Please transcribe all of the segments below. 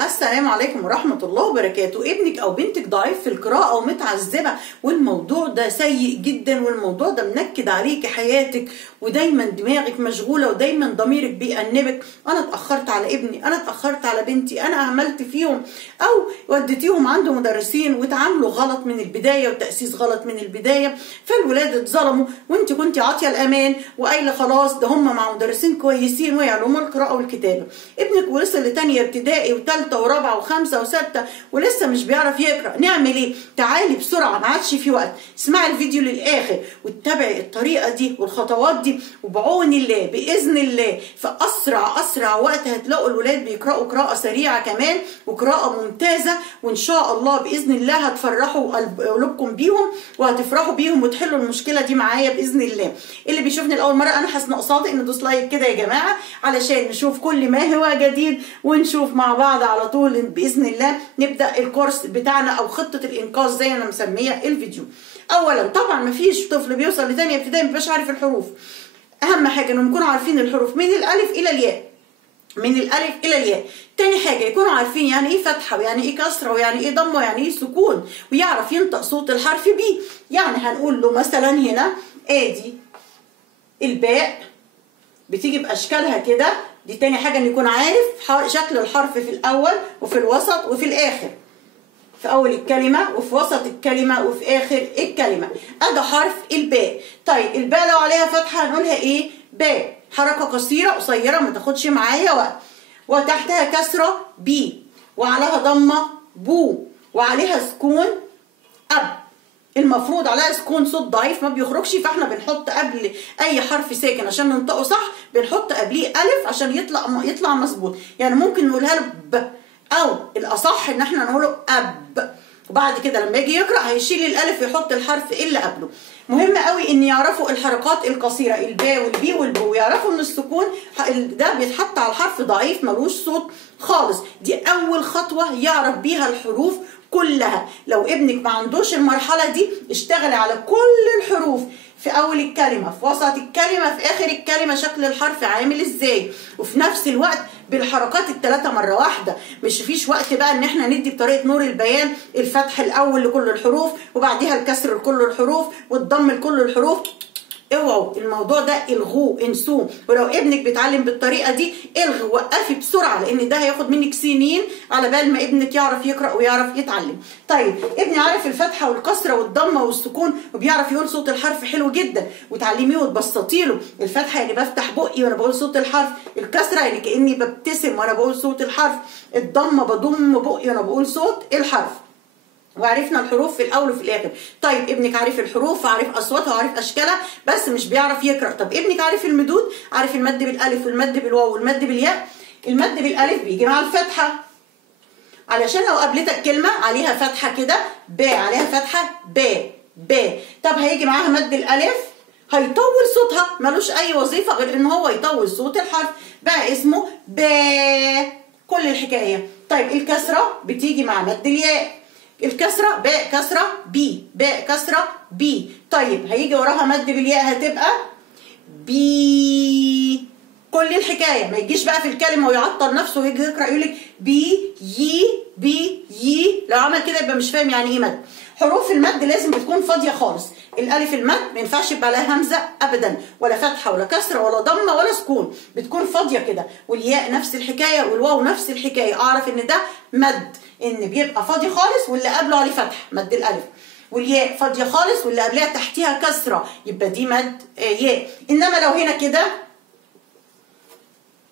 السلام عليكم ورحمة الله وبركاته. ابنك أو بنتك ضعيف في القراءة ومتعذبة، والموضوع ده سيء جدا، والموضوع ده منكد عليكي حياتك، ودايما دماغك مشغولة، ودايما ضميرك بيأنبك. أنا اتأخرت على ابني، أنا اتأخرت على بنتي، أنا أهملت فيهم، أو وديتيهم عند مدرسين واتعاملوا غلط من البداية وتأسيس غلط من البداية، فالولاد اتظلموا، وانت كنت عاطية الأمان وقايلة خلاص ده هم مع مدرسين كويسين ويعلموا القراءة والكتابة. ابنك وصل لتانية ابتدائي وتالتة ورابعة وخمسة وستة ولسه مش بيعرف يقرأ، نعمل ايه؟ تعالي بسرعة، ما عادش في وقت، اسمعي الفيديو للآخر واتبعي الطريقة دي والخطوات دي، وبعون الله بإذن الله في أسرع وقت هتلاقوا الولاد بيقرأوا قراءة سريعة كمان وقراءة ممتازة، وإن شاء الله بإذن الله هتفرحوا قلوبكم بيهم وهتفرحوا بيهم وتحلوا المشكلة دي معايا بإذن الله. اللي بيشوفني لأول مرة أنا حسناء صادق، ندوس لايك كده يا جماعة علشان نشوف كل ما هو جديد، ونشوف مع بعض على طول بإذن الله نبدأ الكورس بتاعنا أو خطة الإنقاذ زي أنا مسمية الفيديو. أولا طبعا مفيش طفل بيوصل لتانية ابتدائي مبيبقاش عارف الحروف. أهم حاجة إنهم يكونوا عارفين الحروف من الألف إلى الياء، من الألف إلى الياء. تاني حاجة يكونوا عارفين يعني إيه فتحة ويعني إيه كسرة ويعني إيه ضمة ويعني إيه سكون، ويعرف ينطق صوت الحرف بي. يعني هنقول له مثلا هنا آدي الباء بتيجي بأشكالها كده. دي تاني حاجة إن يكون عارف شكل الحرف في الأول وفي الوسط وفي الآخر، في أول الكلمة وفي وسط الكلمة وفي آخر الكلمة. أدا حرف الباء. طيب الباء لو عليها فتحة هنقولها إيه؟ باء، حركة قصيرة ما تاخدش معايا وقت، وتحتها كسرة بي، وعليها ضمة بو، وعليها سكون أب. المفروض عليها سكون صوت ضعيف ما بيخرجش، فاحنا بنحط قبل اي حرف ساكن عشان ننطقه صح بنحط قبليه الف عشان يطلع مظبوط. يعني ممكن نقولها له ب، او الاصح ان احنا نقوله اب، وبعد كده لما يجي يقرا هيشيل الالف ويحط الحرف اللي قبله. مهم قوي ان يعرفوا الحركات القصيره، الباء والبي والبو، ويعرفوا ان السكون ده بيتحط على الحرف ضعيف ملوش صوت خالص. دي اول خطوه يعرف بيها الحروف كلها. لو ابنك ما عندوش المرحله دي اشتغلي على كل الحروف، في اول الكلمه، في وسط الكلمه، في اخر الكلمه، شكل الحرف عامل ازاي، وفي نفس الوقت بالحركات الثلاثه مره واحده. مش فيش وقت بقى ان احنا ندي بطريقه نور البيان الفتح الاول لكل الحروف وبعديها الكسر لكل الحروف والضم لكل الحروف. اوعوا الموضوع ده، الغوه، انسوه. ولو ابنك بيتعلم بالطريقه دي الغي، وقفي بسرعه، لان ده هياخد منك سنين على بال ما ابنك يعرف يقرا ويعرف يتعلم. طيب ابني عارف الفتحه والكسره والضمه والسكون وبيعرف يقول صوت الحرف حلو جدا، وتعلميه وتبسطي له. الفتحه يعني بفتح بقي وانا بقول صوت الحرف، الكسره يعني كاني ببتسم وانا بقول صوت الحرف، الضمه بضم بقي وانا بقول صوت الحرف. وعرفنا الحروف في الاول وفي الاخر. طيب ابنك عارف الحروف وعارف اصواتها وعارف اشكالها بس مش بيعرف يقرا. طب ابنك عارف المدود، عارف المد بالالف والمد بالواو والمد بالياء. المد بالالف بيجي مع الفتحه، علشان لو قابلتك كلمه عليها فتحه كده، باء عليها فتحه باء. طب هيجي معاها مد الالف هيطول صوتها، ملوش اي وظيفه غير ان هو يطول صوت الحرف، بقى اسمه باء. كل الحكايه. طيب الكسره بتيجي مع مد الياء، الكسرة باء كسرة بي، باء كسرة بي. طيب هيجي وراها مد بالياء هتبقى بي. كل الحكاية ما يجيش بقى في الكلمة ويعطل نفسه ويجي يقرأ يقول لك بي يي. لو عمل كده يبقى مش فاهم يعني ايه مد. حروف المد لازم بتكون فاضية خالص. الالف المد ما ينفعش يبقى لها همزة ابدا، ولا فتحة ولا كسرة ولا ضمة ولا سكون، بتكون فاضية كده. والياء نفس الحكاية والواو نفس الحكاية. اعرف ان ده مد، ان بيبقى فاضي خالص واللي قبله عليه فتح، مد الالف. والياء فاضيه خالص واللي قبلها تحتيها كسره، يبقى دي مد ياء. انما لو هنا كده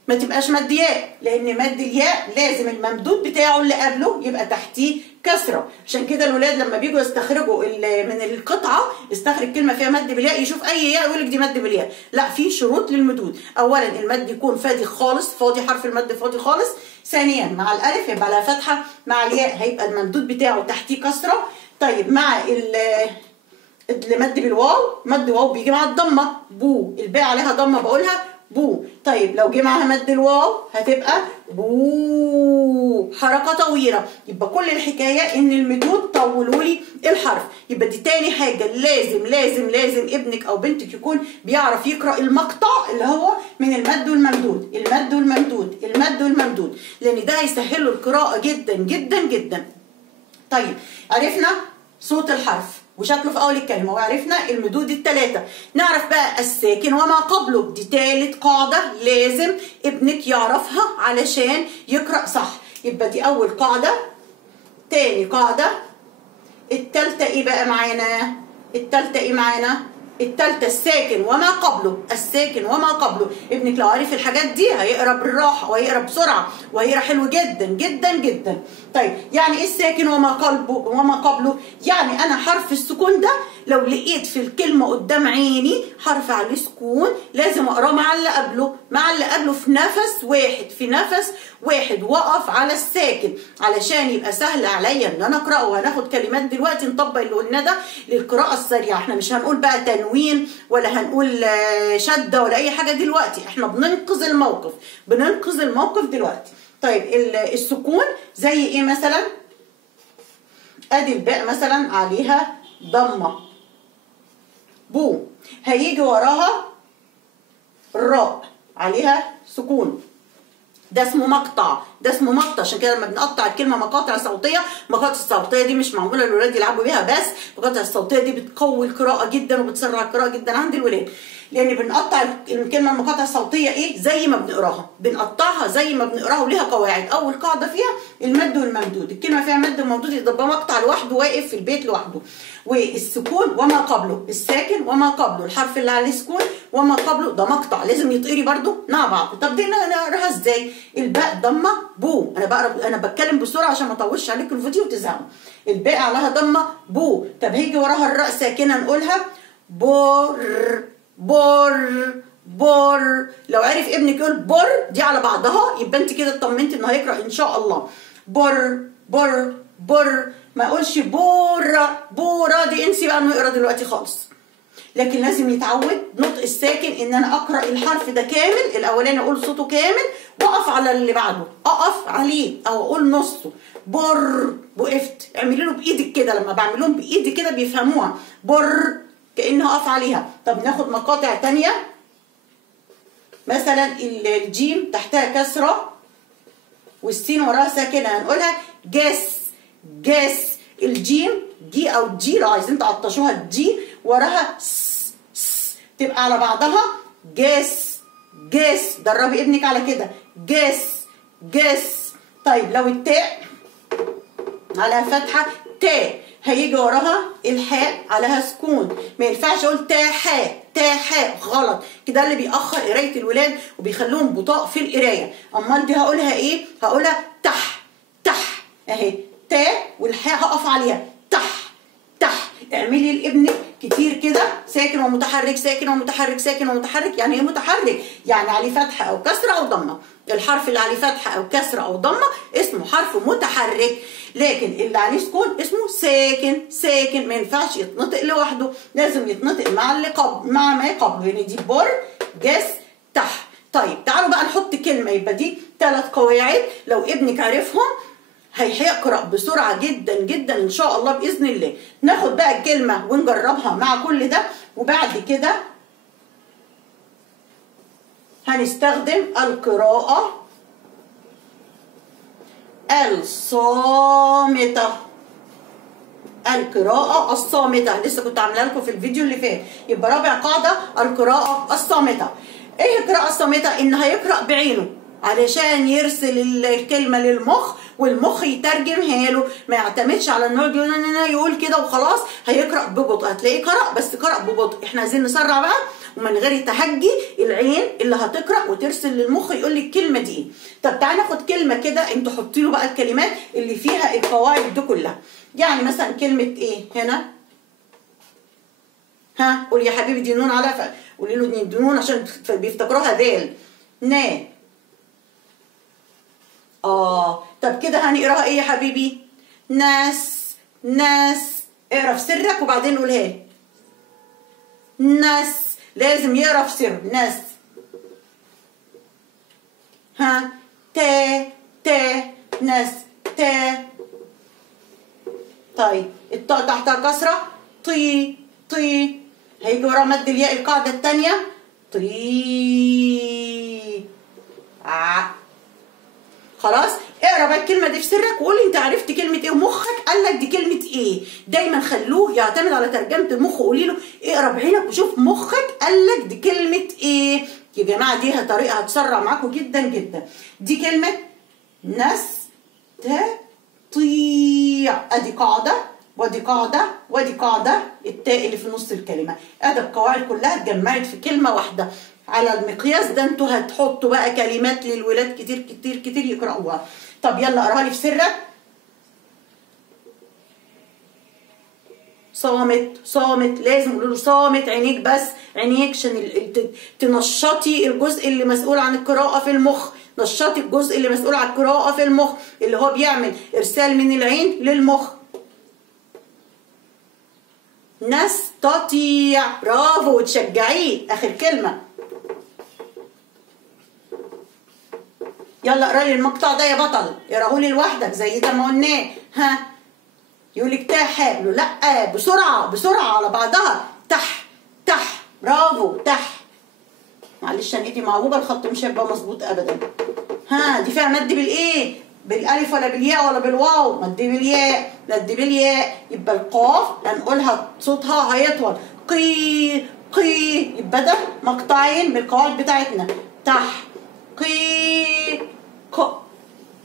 ما تبقاش مد ياء، لان مد الياء لازم الممدود بتاعه اللي قبله يبقى تحتيه كسره. عشان كده الولاد لما بيجوا يستخرجوا من القطعه، يستخرج كلمه فيها مد بالياء، يشوف اي ياء يقول لك دي مد بالياء. لا، في شروط للمدود. اولا المد يكون فاضي خالص، فاضي، حرف المد فاضي خالص. ثانيا مع الالف يبقى لها فتحه، مع الياء هيبقى الممدود بتاعه تحتيه كسره. طيب مع المد بالواو، مد واو بيجي مع الضمه بو، الباء عليها ضمه بقولها بو. طيب لو جه معاها مد الواو هتبقى بو، حركه طويله. يبقى كل الحكايه ان المدود طولوا لي الحرف. يبقى دي تاني حاجه، لازم لازم لازم ابنك او بنتك يكون بيعرف يقرا المقطع اللي هو من المد والممدود، المد والممدود، المد والممدود، لان ده هيسهل له القراءه جدا جدا جدا. طيب عرفنا صوت الحرف وشكله في اول الكلمه، وعرفنا المدود الثلاثه. نعرف بقى الساكن وما قبله، دي ثالث قاعده لازم ابنك يعرفها علشان يقرا صح. يبقى دي اول قاعده. تاني قاعده، الثالثه ايه بقى معانا؟ الثالثه ايه معانا؟ الثالثه الساكن وما قبله، الساكن وما قبله. ابنك لو عارف الحاجات دي هيقرا بالراحه وهيقرا بسرعه وهيقرا حلو جدا جدا جدا. طيب يعني ايه الساكن وما قبله؟ يعني انا حرف السكون ده لو لقيت في الكلمه قدام عيني حرف عليه سكون لازم اقراه مع اللي قبله، مع اللي قبله في نفس واحد، في نفس واحد، واقف على الساكن علشان يبقى سهل عليا ان انا اقراه. وهناخد كلمات دلوقتي نطبق اللي قلناه ده للقراءه السريعه. احنا مش هنقول بقى تنوين ولا هنقول شده ولا اي حاجه دلوقتي، احنا بننقذ الموقف، بننقذ الموقف دلوقتي. طيب السكون زي ايه مثلا؟ ادي الباء مثلا عليها ضمه بو، هيجي وراها الراء عليها سكون، ده اسمه مقطع، ده اسمه مقطع. عشان كده لما بنقطع الكلمه مقاطع صوتيه، مقاطع الصوتيه دي مش معموله للولاد يلعبوا بيها بس، المقاطع الصوتيه دي بتقوي القراءه جدا وبتسرع القراءه جدا عند الولاد، لان بنقطع الكلمه المقاطع الصوتيه ايه؟ زي ما بنقراها، بنقطعها زي ما بنقراها وليها قواعد. اول قاعده فيها المد والممدود، الكلمه فيها مد وممدود يبقى مقطع لوحده واقف في البيت لوحده. والسكون وما قبله، الساكن وما قبله، الحرف اللي عليه سكون وما قبله ده مقطع لازم يتقري برده مع بعض. طب دي نقراها ازاي؟ الباء ضمه بو، انا بتكلم بسرعه عشان ما اطولش عليكم الفيديو وتزهقوا. الباء عليها ضمه بو، طب هيجي وراها الراء ساكنه نقولها بر بر بر. لو عرف ابنك يقول بر دي على بعضها يبقى انت كده اطمنت انه هيقرا ان شاء الله. بر بر بر، ما اقولش بورا بورا، دي انسي بقى انه يقرا دلوقتي خالص. لكن لازم يتعود نطق الساكن ان انا اقرا الحرف ده كامل، الاولاني اقول صوته كامل واقف على اللي بعده، اقف عليه او اقول نصه. بر، وقفت، اعملي له بايدك كده، لما بعملهم بايدي كده بيفهموها. بر كاني هقف عليها. طب ناخد مقاطع تانية، مثلا الجيم تحتها كسره والسين وراها ساكنه هنقولها جس جس. الجيم جي او جي لو عايزين تعطشوها الجي وراها س س تبقى على بعضها جس جس. دربي ابنك على كده جس جس. طيب لو التاء على فتحه تاء هيجي وراها الحاء عليها سكون، ما ينفعش اقول تا حاء تا حاء، غلط كده، اللي بيأخر قرايه الولاد وبيخلوهم بطاء في القرايه. امال دي هقولها ايه؟ هقولها تح تح اهي، تا والحاء هقف عليها تح تح. اعملي لابنك كتير كده ساكن ومتحرك ساكن ومتحرك ساكن ومتحرك. يعني ايه متحرك؟ يعني عليه فتحه او كسره او ضمه. الحرف اللي عليه فتحه او كسره او ضمه اسمه حرف متحرك، لكن اللي عليه سكون اسمه ساكن. ساكن ما ينفعش يتنطق لوحده، لازم يتنطق مع اللي قبل، مع ما قبله. يعني دي بر جس تح. طيب تعالوا بقى نحط كلمه. يبقى دي 3 قواعد لو ابنك عرفهم هيقرأ بسرعة جدا جدا ان شاء الله بإذن الله. ناخد بقى الكلمة ونجربها مع كل ده، وبعد كده هنستخدم القراءة الصامتة. القراءة الصامتة لسه كنت عاملها لكم في الفيديو اللي فات. يبقى رابع قاعدة القراءة الصامتة. ايه القراءة الصامتة؟ ان هيقرأ بعينه علشان يرسل الكلمة للمخ والمخ يترجمها له، ما يعتمدش على انه يقول كده وخلاص. هيقرأ ببطء، هتلاقيه قرأ بس قرأ ببطء. احنا عايزين نسرع بقى ومن غير تهجي العين اللي هتقرأ وترسل للمخ يقول لي الكلمة دي ايه. طب تعالى ناخد كلمة كده، انتوا حطي له بقى الكلمات اللي فيها القواعد دي كلها. يعني مثلا كلمة ايه هنا؟ ها قول يا حبيبي دي نون على قولي له دي نون عشان بيفتكروها دال. نا. طب كده هنقراها ايه يا حبيبي؟ ناس ناس. اقرا في سرك وبعدين قولها لي. ناس، لازم يقرا في سر. ناس. ها تا تا ناس تا. طيب الطاء تحتها كسرة، طي طي. هيجي ورا مد الياء القاعدة التانية، طي. خلاص. اقرا بقى الكلمه دي في سرك وقول لي انت عرفت كلمه ايه ومخك قال لك دي كلمه ايه. دايما خلوه يعتمد على ترجمه المخ. قولي له اقرا بعينك وشوف مخك قال لك دي كلمه ايه. يا جماعه دي طريقه هتسرع معاكم جدا جدا. دي كلمه نستطيع. ادي قاعده ودي قاعده ودي قاعده، التاء اللي في نص الكلمه. ادي القواعد كلها اتجمعت في كلمه واحده. على المقياس ده انتوا هتحطوا بقى كلمات للولاد كتير كتير كتير يقرأوها. طب يلا اقراها لي في سرك. صامت صامت، لازم قولوا له صامت عينيك بس، عينيك عشان تنشطي الجزء اللي مسؤول عن القراءة في المخ. نشطي الجزء اللي مسؤول عن القراءة في المخ اللي هو بيعمل ارسال من العين للمخ. نستطيع، برافو وتشجعيه. اخر كلمة. يلا اقرا لي المقطع ده يا بطل، اقراه لي لوحدك زي ده ما قلناه. ها يقول لك تاح، لا بسرعه بسرعه على بعضها. تح تح، برافو تح. معلش انا ايدي معوجه الخط مش هيبقى مظبوط ابدا. ها دي فيها مد بالايه؟ بالالف ولا بالياء ولا بالواو؟ مد بالياء. مد بالياء يبقى القاف هنقولها صوتها هيطول، قي قي. يبقى ده مقطعين بالقواعد بتاعتنا، تح قي ق،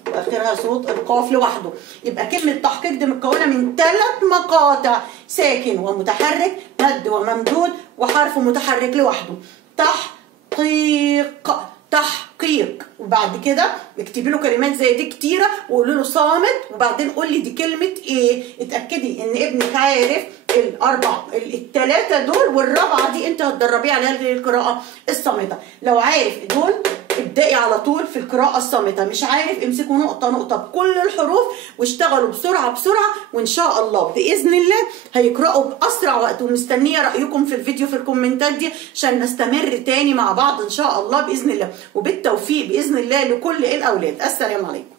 واخرها صوت القاف لوحده. يبقى كلمه تحقيق دي متكونه من 3 مقاطع، ساكن ومتحرك، مد وممدود، وحرف متحرك لوحده. تحقيق تحقيق. وبعد كده اكتبي له كلمات زي دي كتيره وقولي له صامت، وبعدين قولي دي كلمه ايه. اتاكدي ان ابنك عارف الثلاثه دول، والرابعه دي انت هتدربيه عليها القراءه الصامته. لو عارف دول ابدأي على طول في القراءة الصامتة، مش عارف امسكوا نقطة نقطة بكل الحروف واشتغلوا بسرعة بسرعة، وإن شاء الله بإذن الله هيقرأوا بأسرع وقت. ومستنية رأيكم في الفيديو في الكومنتات دي عشان نستمر تاني مع بعض إن شاء الله بإذن الله، وبالتوفيق بإذن الله لكل الأولاد. السلام عليكم.